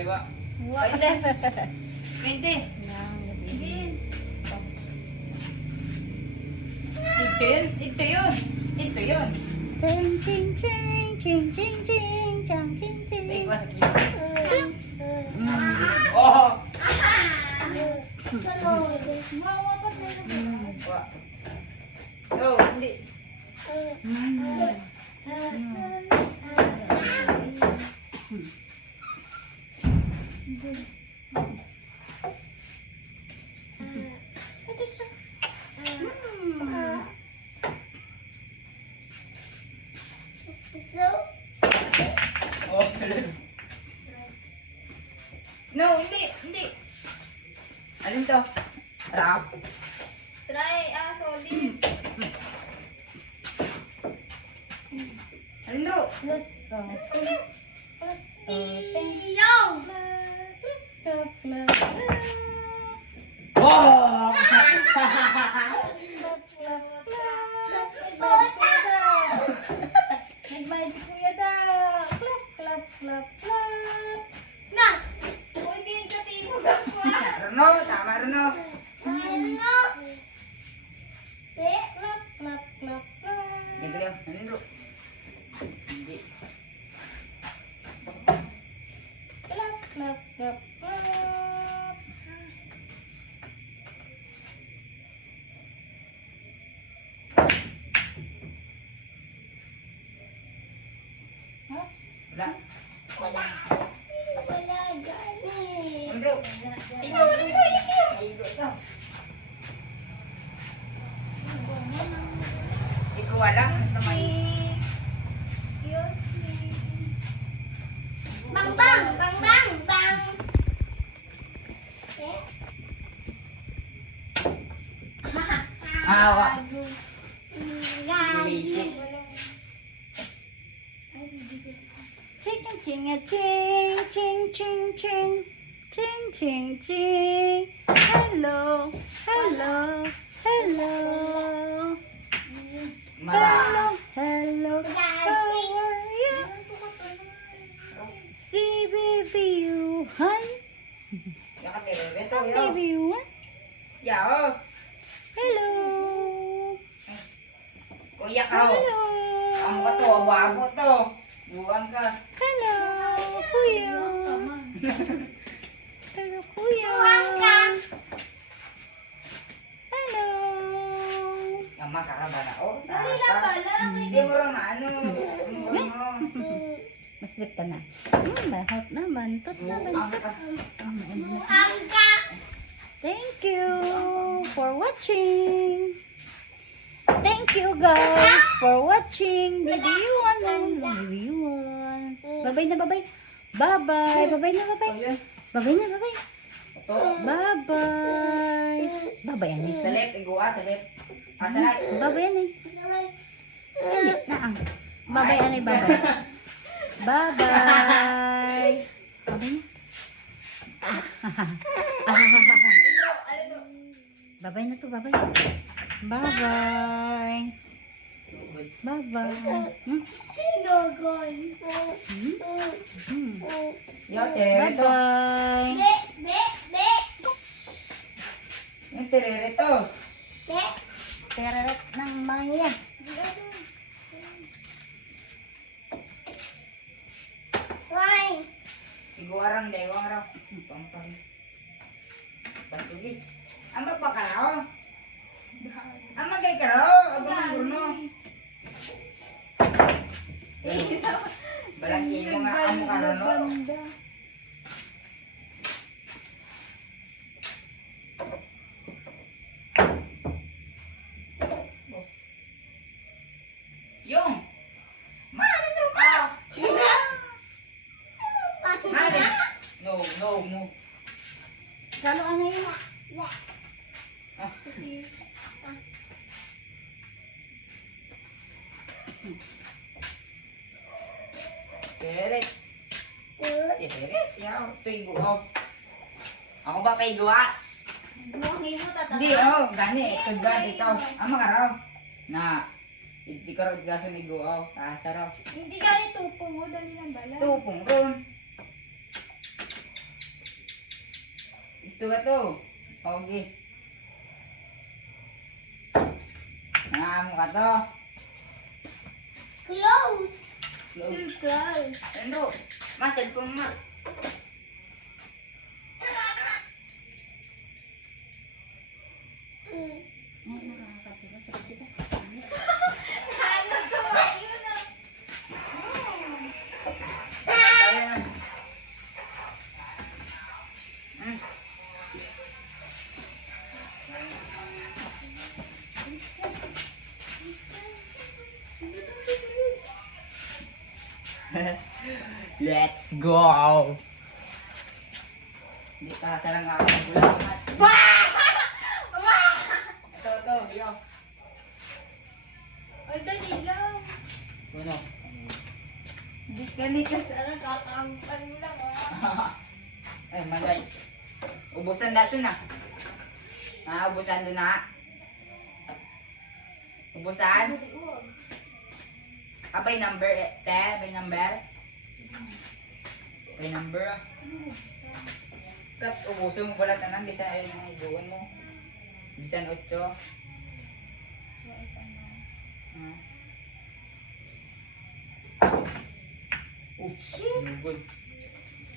Ay ba? Ay, hindi. 20. Ito yun. Ito yun. Ito yun. Ching ching ching ching ching ching chang ching ching. Ay, iwas at yun. Oh! Wa. Go, hindi. Oh, sunod. No, hindi, hindi. Alin to? Rap. Try, solid. Alin to? Let's go. Let's go. Yo! Oh! Nag-magic kuya daw. Clap, clap, clap, clap. Na! Uy, din ka timo ka po. Runo, tama Runo. Ano? Clap, clap, clap, clap. Ganito lang. Alin to? Hindi. Clap, clap, clap, clap. Wala. Wala. Wala gani. Alin to? Ikaw wala. Basta may... Bang bang! Bang bang! Bang! Awa. Gani. Chicken ching a ching ching ching ching ching ching ching. Hello, hello, hello, Mara. hello, hello. How are you? See baby you, hi, Yakat ni Rebe to. Yo. baby you, hi. Yao. Hello, Kuya ka. hello, Amo ka to. Abo-abo to. Buwan ka. hello, kuya. Hello, kuya. Hello. Ama ka ba na? Oh, Dali lang pala. Hindi mo rin na ano. Maslip ka na. Bahot na, bantot na, bantot. Hangga. Thank you for watching. Thank you guys for watching. Baby one and baby one. Bye-bye na, bye-bye. Bye-bye. Bye-bye na, bye-bye. Ayun. Bye-bye na, bye-bye. Ito. Bye-bye. Bye-bye, ani. Salip. Igua. Salip. Asalat. Bye-bye, ani. Hindi na, ah. Bye-bye, ani, bye-bye. Bye-bye. Bye-bye na. Bye-bye na to, bye-bye. Bye-bye. Bye-bye. Dogon. Yo, terere to. Bye-bye. Be, be, be. Yung terere to. Be. Tereret ng maya. Why? Iguarang dewang raw. Pampang. Basugi. Amba pa ka raw. Ama kay ka raw. Abang Bruno. Balang kilo nga amo ka raw, no? Yung. Mano to ka? Mano. No, no, no. Lalo ano yun? Ah. Tereret. Tereret. Yaw. Ito iguaw. Ako ba pa igua? Buwangin mo tatata. Hindi, oh. Gani. Kagad ikaw. Ama ka raw. Na. Hindi ka raw gaso ni iguaw. Asa raw. Hindi ka rin tupo mo, dali lang bala. Tupong ron. Gusto ka to. Okay. Nangaamo ka to. Close. Close. Too close. Ano? Ma, cellphone ma. Ay, nakakatiba. Sakit kita. Ano to? Yun na. Kaya na. Hmm. Let's go! Hindi ka salang ako ng bulan. Ito, yo. Ang dali lang. Uno. Di ka ano, kakaampan mo lang Ay, malay. Ubusan daso na. Ubusan doon na. Ubusan. By number, te? By number? By number. Kat, ubusan mo pala tanang. Bisa ay mga ibuan mo. Bisan 8. Oh, shit. Good.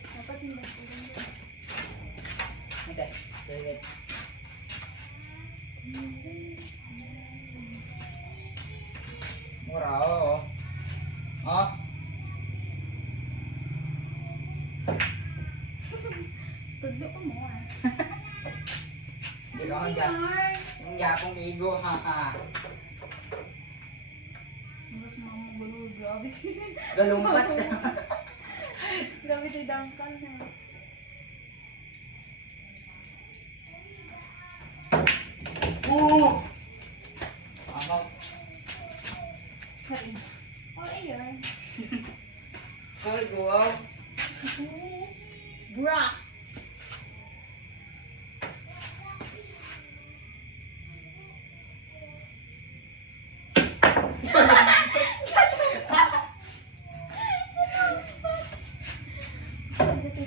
Dapat hindi ko. Okay. Very good. Mura, oo. Oh. Tudlo ko mo Hindi ka kong dyan. Yung yapong igo, ha ha. Mas mga gulo, grabe. Galumpat. Grabe ito dangkal na. Ako. Sorry. Oh, ayun. Cool, go. Bra. Nakita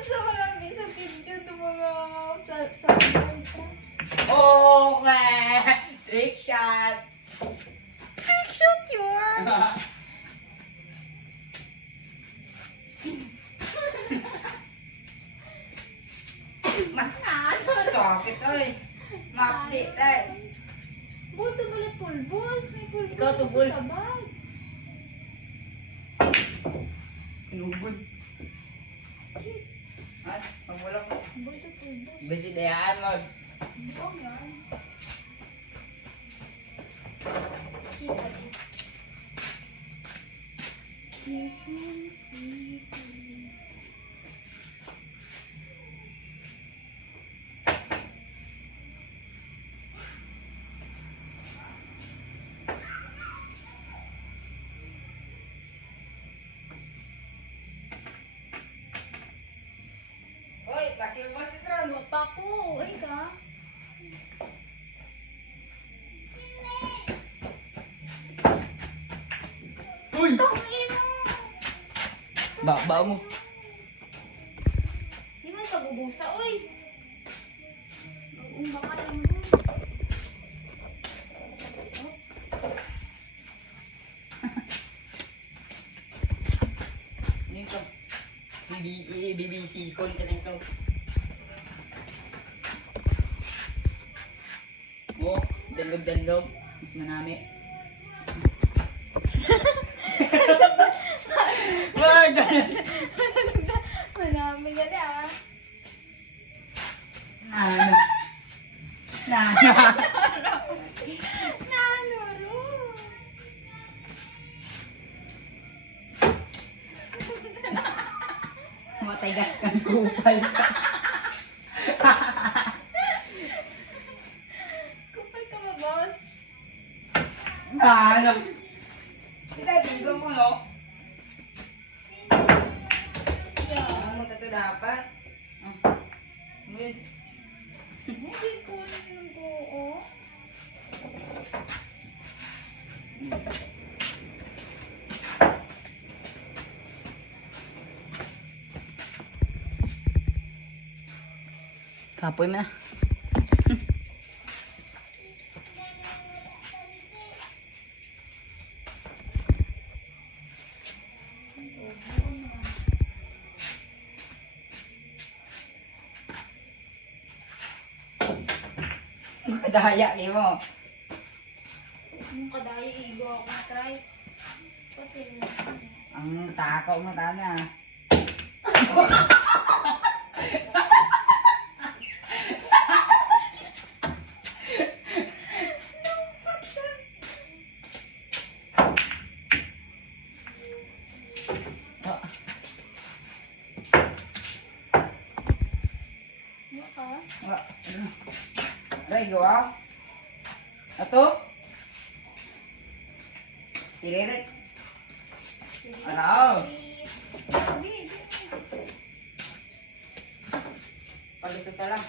sa mga sa video sa mga sa Okay. Trick shot. Trick shot yun. Mas sakit oy. Ma-update ay. Buto balat pulbos. May pulbos. Ikaw, tubol. Sa bag. Inubod. At, magwala ko. Buto pulbos. Basi dayaan mag. Oo yan. Kita din. Oy, basketball ito. Pa ko. Ay ka. Uy! Tangin mo. Ba mo. Di man pagubusa, oy. Baka lang doon. Dito. BBC call ka nito. Oh, dalog-dalog. Mas manami. Wag! Manami ka na. Nano. Nanuro. Matay gas kang kupal ka. Kupal ka ba, boss? Nano. Kita, tingko mo, no? Yeah. Ano mo ito dapat? Wait. Hindi ko nung buo. Kapoy mo na. Kadaya kayo mo. Yung kadaya, igo ako try. Pati Ang takaw mo tana. ano ka? Aray, gawa. Ato? Tiririt. Ano? Pag-isot ka lang.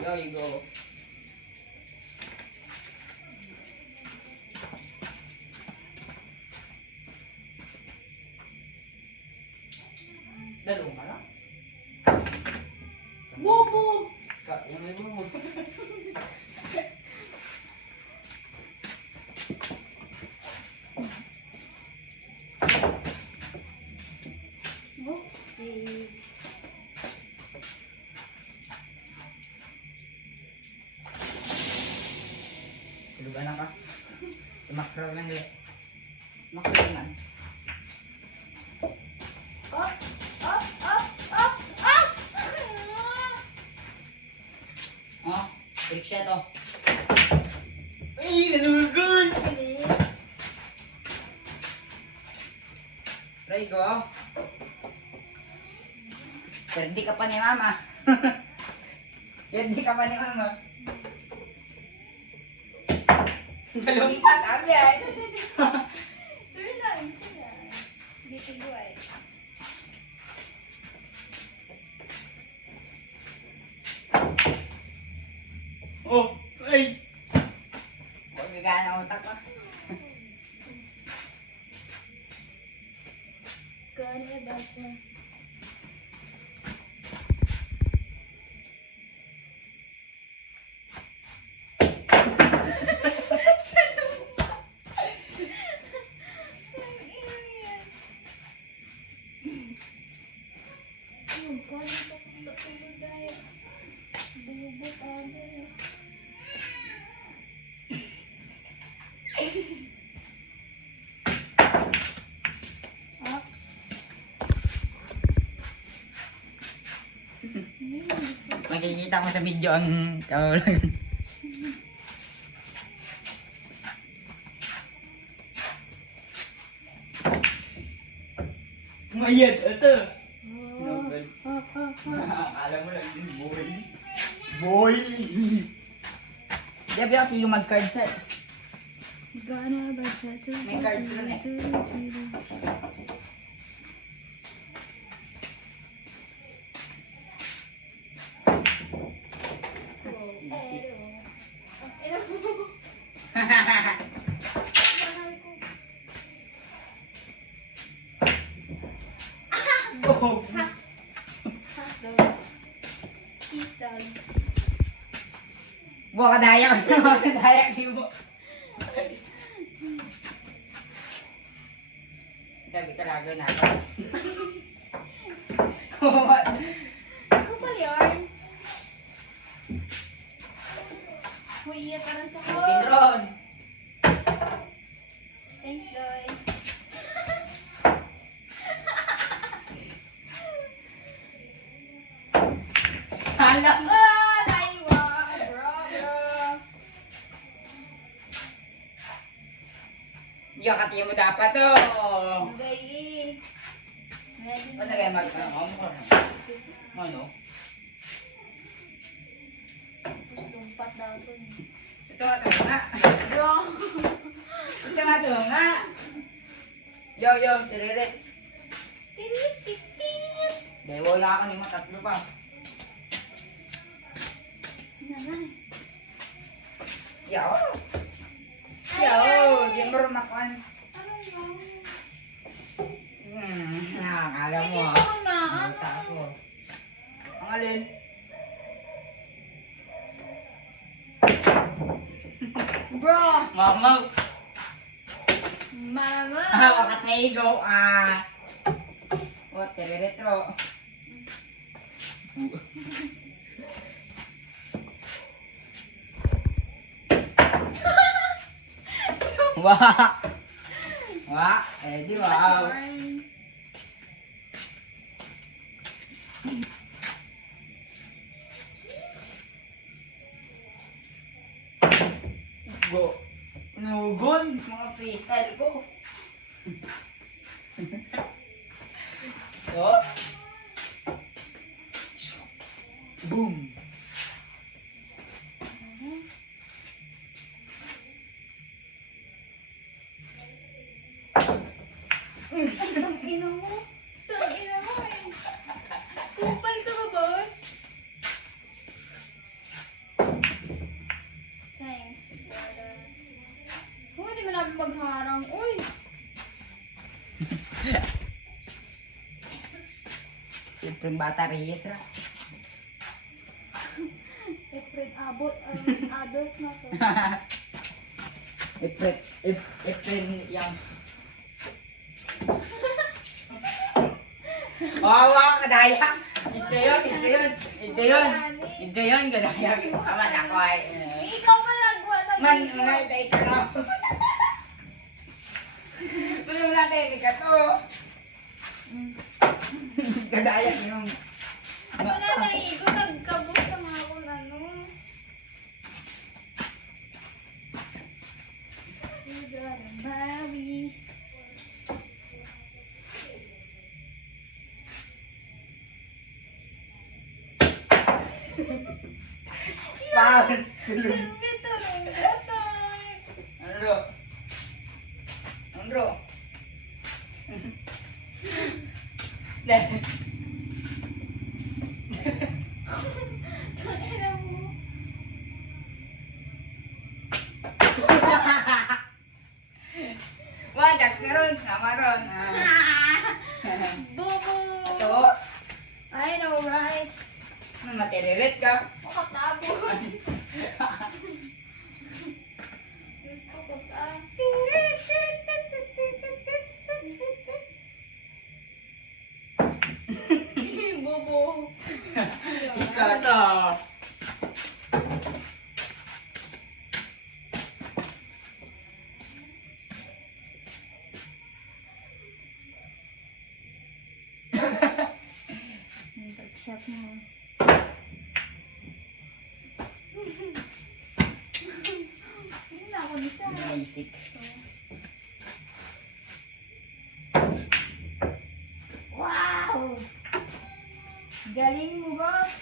Yo, you go. Dalawa ka lang? Bobo! Yung may bumo. Boopsie. Tulugan na ka. Sumakraw lang ulit. Sumakraw lang. Up! Up! Up! Up! Up! Oh, trick siya to. Ay, nalugod! Try go. Perdi ka pa ni mama. Perdi ka pa ni mama. Malungkat, abyan. Turn lang, turn lang. Dito guay. Oh, ay. Huwag gagana ang utak ko. Gana ba siya? Makikita mo sa video ang kawalan. Mayat, ito. Alam mo lang din, boy. Boy! Diyan ba yung mag-card set? Gana ba siya? May cards dun eh. Oh. Cheese dog. Buka dayak. Buka dayak mo. Sabi talaga na ako. Ako pa yarn. Huya parang sa ko. Pinron. Thanks, guys. Alam mo. Ah, Taiwa! Bro, bro. Yakati mo dapat to. Bagay eh. Ano kaya mag-ano? Ano? Lumpat daw to. Ito nga ito nga. Bro. Ito nga ito nga. Yo, yo, tiririt. Tinipitin. Dahil wala ako ni mo, tatlo pa. Naman. Yo. Yo, di mo rin nakuhan. Nakakala mo. Ito na. Buta ako. alin? Bro! Mama. Mama! Wakat may igo. O, tiriretro. Wah. Wah, di wow. Go. Nugon, mga freestyle ko. Oh. Boom. Ina mo. Ina mo eh. Kupal ka ba, boss? Thanks for the... Oh, hindi mo namin magharang. Uy! Siyempre bata Reyes ra. Efren abot ang adult na to. Efren yang. Wawa kadaya. Ito yun, kadaya. Tama na ko ay. Ikaw pa nagwa ng Man, video. ngay tayo ka no. Pero natin, ikato. Kadaya yung. Wala na igo, nagkabos na nga ako ng ano. Sugar and Bawi. Paul. Ito rin, ito. Andro. Andro. Ina mo. Wajak meron, sama ron. Bobo. Ito, I know, right? matiririt ka. Makatabo. Gusto ko sa... Bobo. Ikaw to. Shot mo. Hindi na ako nito. Basic. Wow! Galing mo, boss.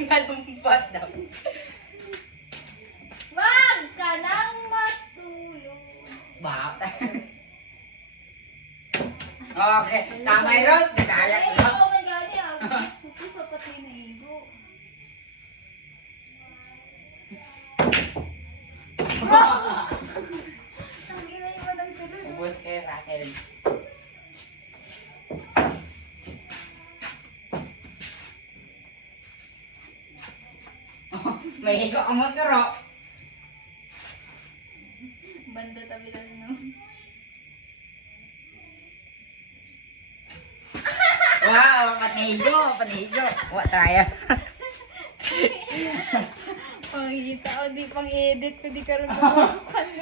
Malumpat daw. Wag ka nang matulog. Bakit? Okay, tama yun, Rod. Kadaya Ay, ko. oh my God, yeah. Puso pati na igo. Ang ina yung madang sunod. Ubus kayo sa akin. May higo ang magkaro. Banda tabi lang, no? Wow, panihigo, panihigo. Wa traya. Pangita o di pang-edit ko di karon gumawa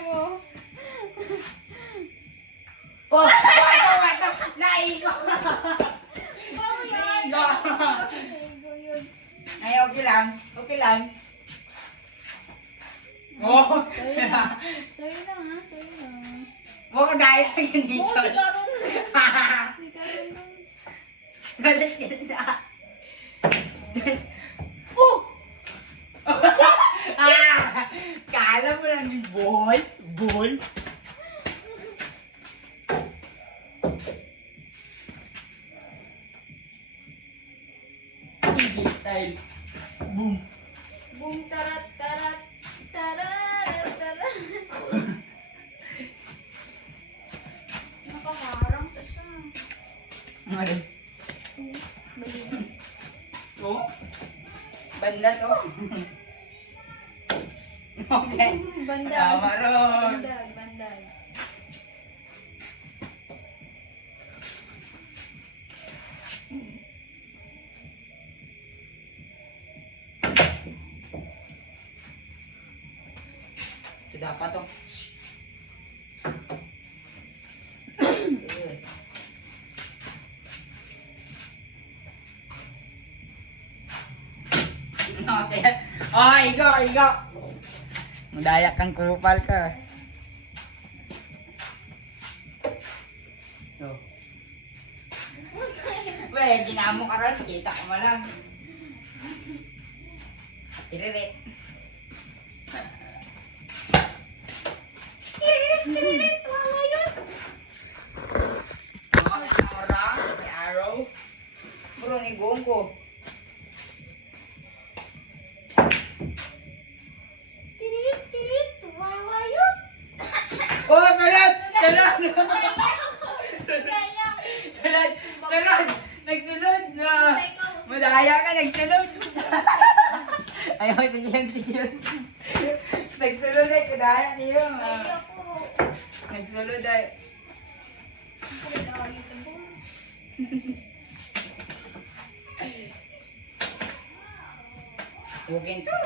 mo. Oh, wato, naigo. Wow, yan. Igo. Igo yun. Ay, okay lang, okay lang. Oh, Sorry lang ha, sorry lang. mo ko dahil ang Oo, ganito. di karon. Di karon lang. Galit ka. Oh! Kala mo lang yung boy, boy. Hindi style. Boom. Boom, tarat, tarat, tarat, tarat. Ano? Mali. Oh? Banda to. Okay. Bandag. Tama ron. Bandag, bandag. Ito dapat to. Okay. Oh, igo. Madaya kang kupal ka. So. Weh, ginamo ka rin. Kita ko malang. Tiriri. Tiriri. Wala yun. Okay, orang. May arrow. Bro, ni Gongko. Tirit, tirit. Wawa yun. Oh, salad! Salad! Kaya. Salad! Salad! Nagsulod na! Madaya ka, nagsulod! Ayaw, sige yun. Nagsulod ay, kadaya niyo. Ayoko. Nagsulod ay. Bugin to.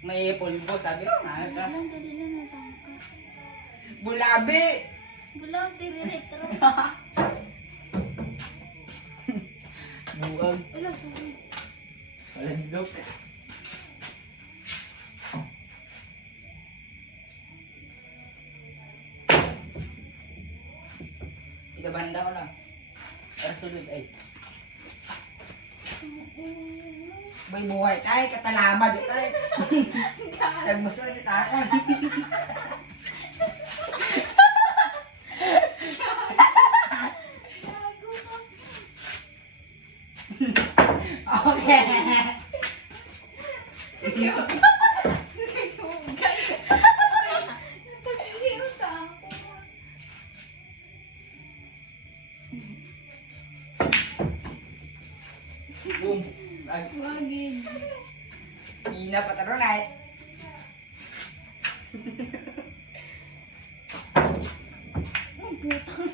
May pulbo, sabi ko, ano ka? Bulang, dali lang natangka. Bulabi! Bulang, tiririt. Buwag. Wala, sorry. Alandok. Banda ko lang. Para sulod ay. May buhay tayo, katalama dito tayo. Nagmusto na dito ako. Okay. Boom. Wagin. Hina pa taro na eh. Ang putang.